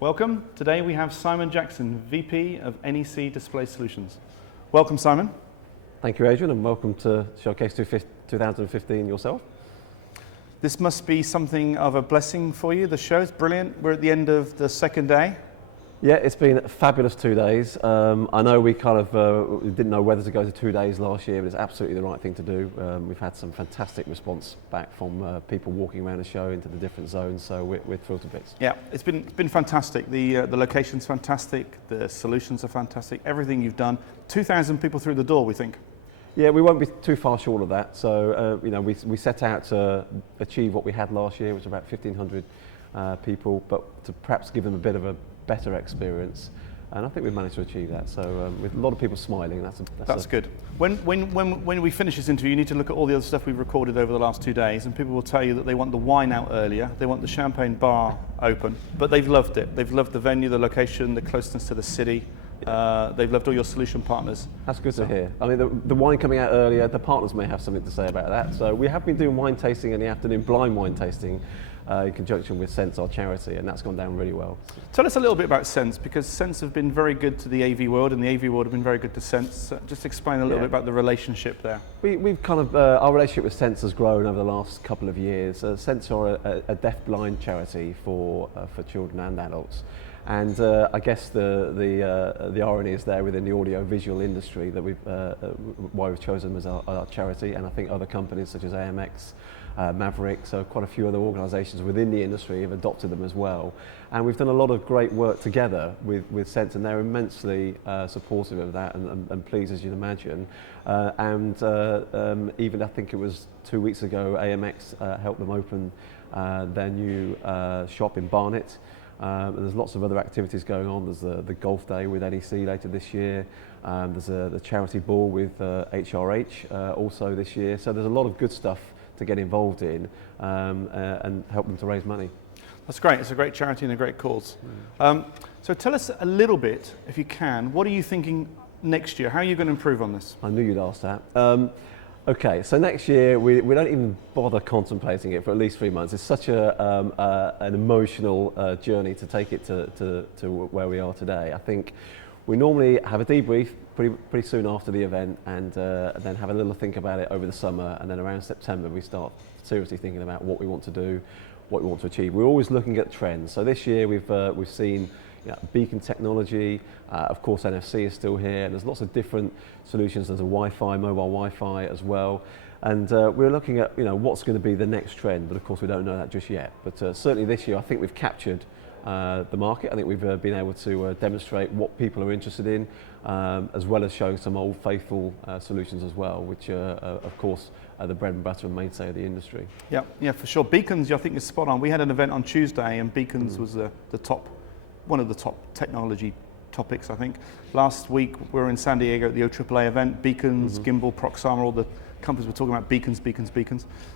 Welcome. Today we have Simon Jackson, VP of NEC Display Solutions. Welcome, Simon. Thank you, Adrian, and welcome to Showcase 2015 yourself. This must be something of a blessing for you. The show's brilliant. We're at the end of the second day. Yeah, it's been a fabulous 2 days. I know we kind of didn't know whether to go to 2 days last year, but it's absolutely the right thing to do. We've had some fantastic response back from people walking around the show into the different zones, so we're thrilled to bits. Yeah, it's been fantastic. The location's fantastic, the solutions are fantastic, everything you've done. 2,000 people through the door, we think. Yeah, we won't be too far short of that. So, we set out to achieve what we had last year, which was about 1,500 people, but to perhaps give them a bit of a better experience, and I think we've managed to achieve that. So with a lot of people smiling, that's good. When we finish this interview, you need to look at all the other stuff we've recorded over the last 2 days, and people will tell you that they want the wine out earlier, they want the champagne bar open, but they've loved it. They've loved the venue, the location, the closeness to the city. They've loved all your solution partners. That's good to hear. I mean, the wine coming out earlier, the partners may have something to say about that. So we have been doing wine tasting in the afternoon, blind wine tasting, in conjunction with Sense, our charity, and that's gone down really well. Tell us a little bit about Sense, because Sense have been very good to the AV world, and the AV world have been very good to Sense. Just explain a little bit about the relationship there. We've kind of, our relationship with Sense has grown over the last couple of years. Sense are a deaf-blind charity for children and adults. And I guess the irony is there within the audio-visual industry that why we've chosen them as our charity, and I think other companies such as AMX, Maverick, so quite a few other organisations within the industry have adopted them as well. And we've done a lot of great work together with Sense, and they're immensely supportive of that and pleased, as you'd imagine. Even I think it was 2 weeks ago, AMX helped them open their new shop in Barnet. And there's lots of other activities going on. There's the golf day with NEC later this year. There's the charity ball with HRH also this year. So there's a lot of good stuff to get involved in and help them to raise money. That's great. It's a great charity and a great cause. So tell us a little bit, if you can, what are you thinking next year? How are you going to improve on this? I knew you'd ask that. Okay, so next year we don't even bother contemplating it for at least 3 months. It's such an emotional journey to take it to where we are today. I think we normally have a debrief pretty soon after the event, and then have a little think about it over the summer, and then around September we start seriously thinking about what we want to do, what we want to achieve. We're always looking at trends. So this year we've seen beacon technology, of course NFC is still here, and there's lots of different solutions. There's a Wi-Fi, mobile Wi-Fi as well, and we're looking at what's going to be the next trend, but of course we don't know that just yet. But certainly this year I think we've captured the market. I think we've been able to demonstrate what people are interested in, as well as showing some old faithful solutions as well, which of course are the bread and butter and mainstay of the industry. Yeah, for sure. Beacons, I think, is spot on. We had an event on Tuesday, and beacons was one of the top technology topics, I think. Last week we were in San Diego at the OAAA event. Beacons, Gimbal, Proxima, all the companies were talking about beacons.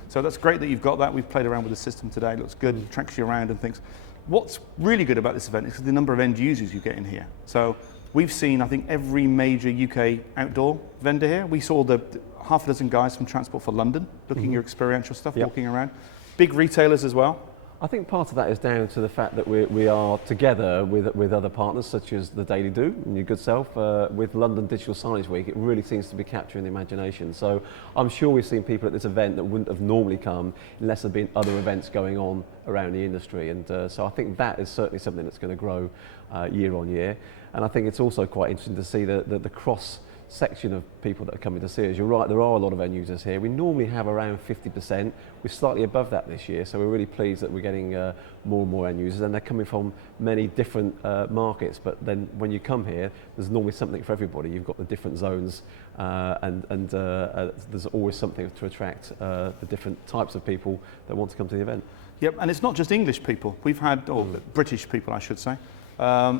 So that's great that you've got that. We've played around with the system today. It looks good, tracks you around and things. What's really good about this event is the number of end users you get in here. So we've seen, I think, every major UK outdoor vendor here. We saw the half a dozen guys from Transport for London looking at your experiential stuff, walking around. Big retailers as well. I think part of that is down to the fact that we are together with other partners such as the Daily Do and your good self with London Digital Signage Week. It really seems to be capturing the imagination. So I'm sure we've seen people at this event that wouldn't have normally come unless there had been other events going on around the industry. And so I think that is certainly something that's going to grow year on year. And I think it's also quite interesting to see the cross section of people that are coming to see us. You're right, there are a lot of end users here. We normally have around 50%. We're slightly above that this year, so we're really pleased that we're getting more and more end users, and they're coming from many different markets. But then when you come here, there's normally something for everybody. You've got the different zones, and there's always something to attract the different types of people that want to come to the event. Yep, and it's not just English people. We've had, or British people, I should say.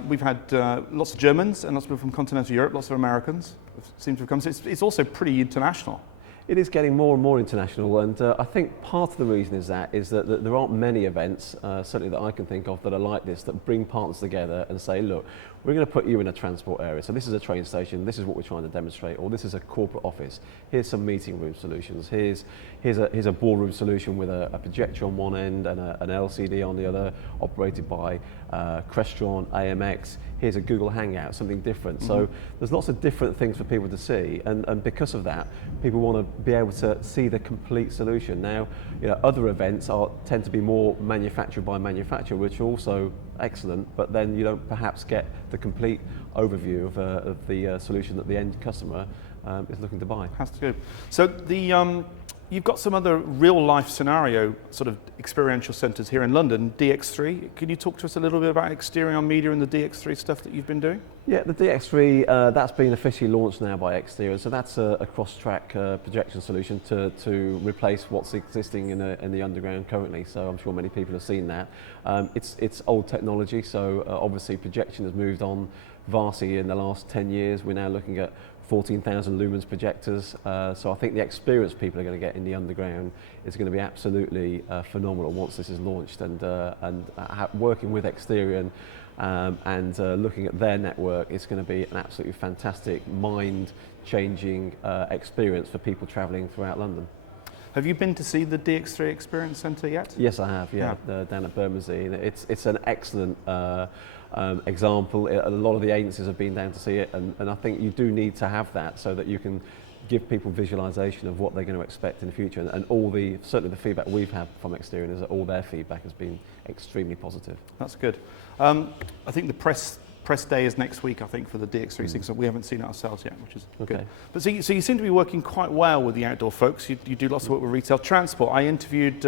We've had lots of Germans and lots of people from continental Europe, lots of Americans seem to have come. So it's also pretty international. It is getting more and more international, and I think part of the reason is that there aren't many events, certainly that I can think of, that are like this, that bring partners together and say, look, we're going to put you in a transport area. So this is a train station, this is what we're trying to demonstrate, or this is a corporate office. Here's some meeting room solutions. Here's a ballroom solution with a projector on one end and an LCD on the other, operated by Crestron, AMX. Here's a Google Hangout, something different. So there's lots of different things for people to see, and because of that, people want to be able to see the complete solution. Now, other events tend to be more manufacturer by manufacturer, which are also excellent, but then you don't perhaps get the complete overview of the solution that the end customer is looking to buy. Has to do. So you've got some other real-life scenario sort of experiential centres here in London, DX3. Can you talk to us a little bit about Exterion Media and the DX3 stuff that you've been doing? Yeah, the DX3, that's been officially launched now by Exterion, so that's a cross-track projection solution to replace what's existing in the underground currently, so I'm sure many people have seen that. It's old technology, so obviously projection has moved on vastly in the last 10 years. We're now looking at 14,000 lumens projectors, so I think the experience people are going to get in the underground is going to be absolutely phenomenal once this is launched, and working with Exterion and looking at their network, it's going to be an absolutely fantastic, mind-changing experience for people travelling throughout London. Have you been to see the DX3 Experience Centre yet? Yes, I have, yeah. Down at Bermondsey. It's an excellent example. A lot of the agencies have been down to see it, and I think you do need to have that so that you can give people visualization of what they're going to expect in the future, and certainly the feedback we've had from Exterion is that all their feedback has been extremely positive. That's good. I think the press day is next week, I think, for the DX3, so we haven't seen it ourselves yet, which is good. But so you seem to be working quite well with the outdoor folks. You do lots of work with retail transport. I interviewed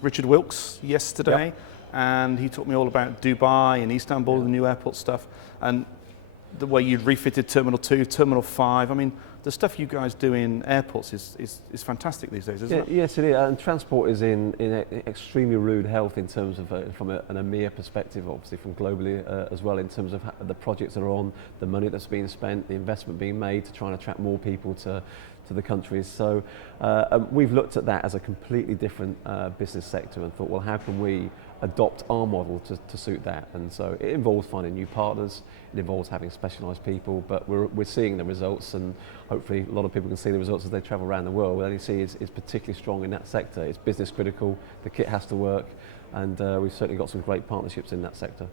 Richard Wilkes yesterday, and he taught me all about Dubai and Istanbul, the new airport stuff, and the way you'd refitted Terminal 2, Terminal 5. I mean, the stuff you guys do in airports is fantastic these days, isn't it? Yes, it is. And transport is in extremely rude health in terms of, from an EMEA perspective, obviously from globally as well, in terms of the projects that are on, the money that's being spent, the investment being made to try and attract more people to the countries. So we've looked at that as a completely different business sector and thought, well, how can we adopt our model to suit that? And so it involves finding new partners, it involves having specialised people, but we're seeing the results, and hopefully a lot of people can see the results as they travel around the world. NEC is particularly strong in that sector. It's business critical, the kit has to work, and we've certainly got some great partnerships in that sector.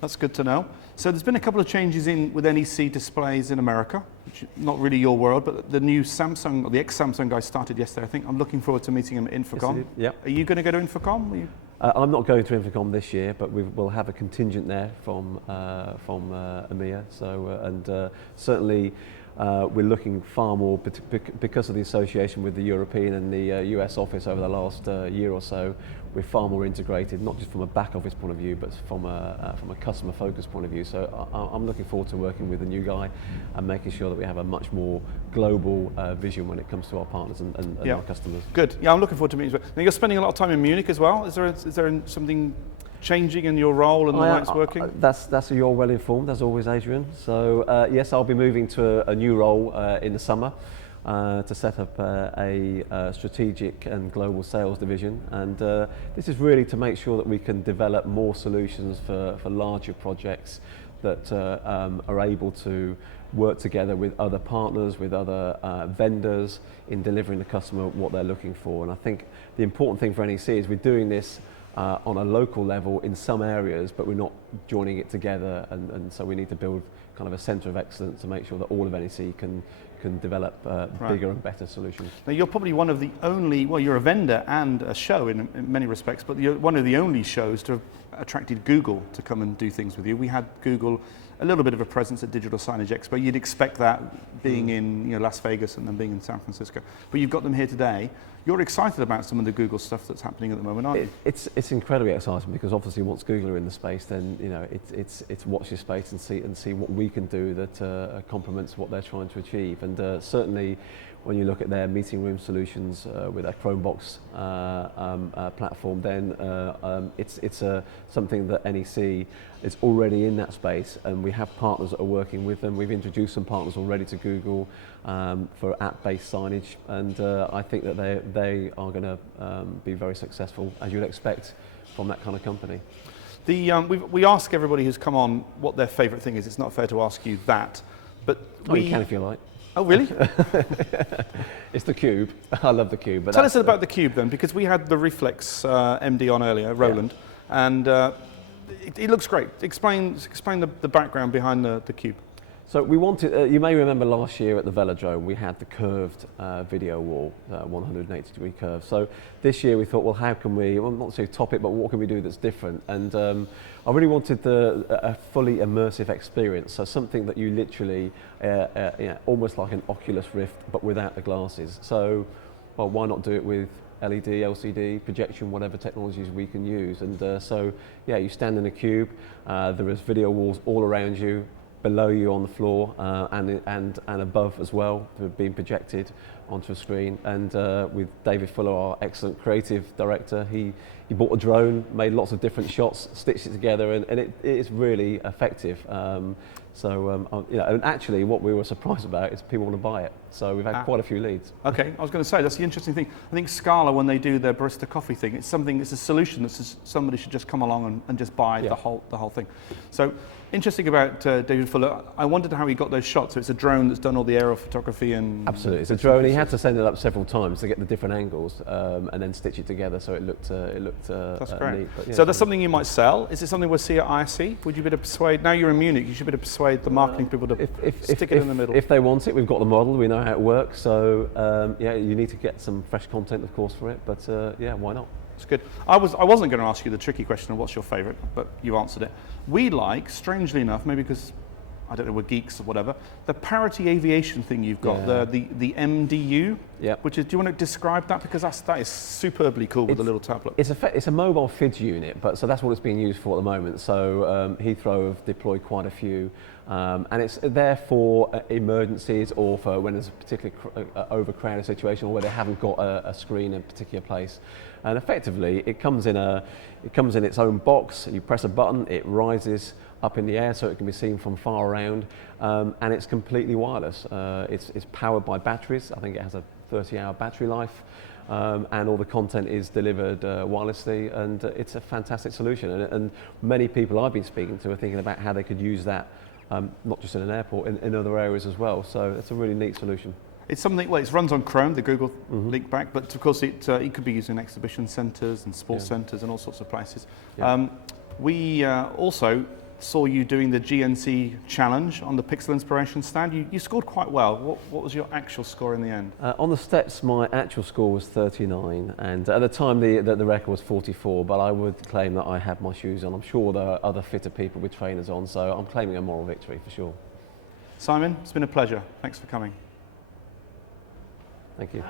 That's good to know. So there's been a couple of changes with NEC displays in America, which is not really your world, but the new Samsung, or the ex-Samsung guy started yesterday, I think. I'm looking forward to meeting him at Infocom. Yes, yep. Are you going to go to Infocom? I'm not going to Infocom this year, but we'll have a contingent there from EMEA. So certainly we're looking far more, because of the association with the European and the US office over the last year or so. We're far more integrated, not just from a back office point of view, but from a customer focused point of view. So I'm looking forward to working with the new guy and making sure that we have a much more global vision when it comes to our partners and our customers. Good. Yeah, I'm looking forward to meeting you. Now, you're spending a lot of time in Munich as well. Is there something changing in your role and the way it's working? That's you're well informed, as always, Adrian. So yes, I'll be moving to a new role in the summer. To set up a strategic and global sales division, and this is really to make sure that we can develop more solutions for larger projects that are able to work together with other partners, with other vendors in delivering the customer what they're looking for. And I think the important thing for NEC is we're doing this on a local level in some areas, but we're not joining it together, and so we need to build kind of a centre of excellence to make sure that all of NEC can develop bigger and better solutions. Now, you're probably one of the only, well, you're a vendor and a show in many respects, but you're one of the only shows to have attracted Google to come and do things with you. We had Google, a little bit of a presence at Digital Signage Expo. You'd expect that being in Las Vegas and then being in San Francisco. But you've got them here today. You're excited about some of the Google stuff that's happening at the moment, aren't you? It's incredibly exciting, because obviously once Google are in the space, then it's watch this space and see what we can do that complements what they're trying to achieve. And certainly when you look at their meeting room solutions with their Chromebox platform, then it's something that NEC is already in that space, and we have partners that are working with them. We've introduced some partners already to Google for app-based signage, and I think that they are going to be very successful, as you'd expect from that kind of company. We ask everybody who's come on what their favourite thing is. It's not fair to ask you that, but you can if you like. Oh, really? It's the Cube. I love the Cube. But tell us about the Cube then, because we had the Reflex MD on earlier, Roland, and it looks great. Explain the background behind the Cube. So we wanted, you may remember last year at the Velodrome, we had the curved video wall, 180-degree curve. So this year we thought, well, how can we, well, not to top it, but what can we do that's different? And I really wanted a fully immersive experience, so something that you literally, almost like an Oculus Rift, but without the glasses. So, well, why not do it with LED, LCD, projection, whatever technologies we can use? And so, yeah, you stand in a cube, there is video walls all around you, below you on the floor, and above as well, being projected onto a screen. And with David Fuller, our excellent creative director, he bought a drone, made lots of different shots, stitched it together, and it is really effective. And actually what we were surprised about is people want to buy it. So we've had quite a few leads. Okay, I was going to say, that's the interesting thing. I think Scala, when they do their barista coffee thing, it's a solution that somebody should just come along and just buy the whole thing. So interesting about David Fuller, I wondered how he got those shots. So it's a drone that's done all the aerial photography and... Absolutely, it's a drone. He had to send it up several times to get the different angles and then stitch it together so it looked that's great. neat. But, yeah, so that's something you might sell. Is it something we'll see at ISE? Would you be able to persuade, now you're in Munich, you should be able to persuade the marketing people to stick it in the middle? If they want it, we've got the model, we know how it works. So yeah, you need to get some fresh content, of course, for it. But yeah, why not? It's good. I wasn't going to ask you the tricky question of what's your favourite, but you answered it. We like, strangely enough, maybe because, I don't know, we're geeks or whatever, the parity aviation thing you've got, the MDU, which is, do you want to describe that? Because that is superbly cool with the little tablet. It's a mobile FIDS unit, so that's what it's being used for at the moment. So Heathrow have deployed quite a few, and it's there for emergencies or for when there's a particular overcrowded situation or where they haven't got a screen in a particular place. And effectively, it comes in its own box. You press a button, it rises up in the air so it can be seen from far around, and it's completely wireless. It's powered by batteries. I think it has a 30-hour battery life, and all the content is delivered wirelessly, and it's a fantastic solution. And many people I've been speaking to are thinking about how they could use that, not just in an airport, in other areas as well. So it's a really neat solution. It's something, well, it runs on Chrome, the Google link back, but of course it could be used in exhibition centres and sports centres and all sorts of places. Yeah. We also saw you doing the GNC challenge on the Pixel Inspiration stand. You scored quite well. What was your actual score in the end? On the steps, my actual score was 39, and at the time the record was 44, but I would claim that I had my shoes on. I'm sure there are other fitter people with trainers on, so I'm claiming a moral victory for sure. Simon, it's been a pleasure. Thanks for coming. Thank you.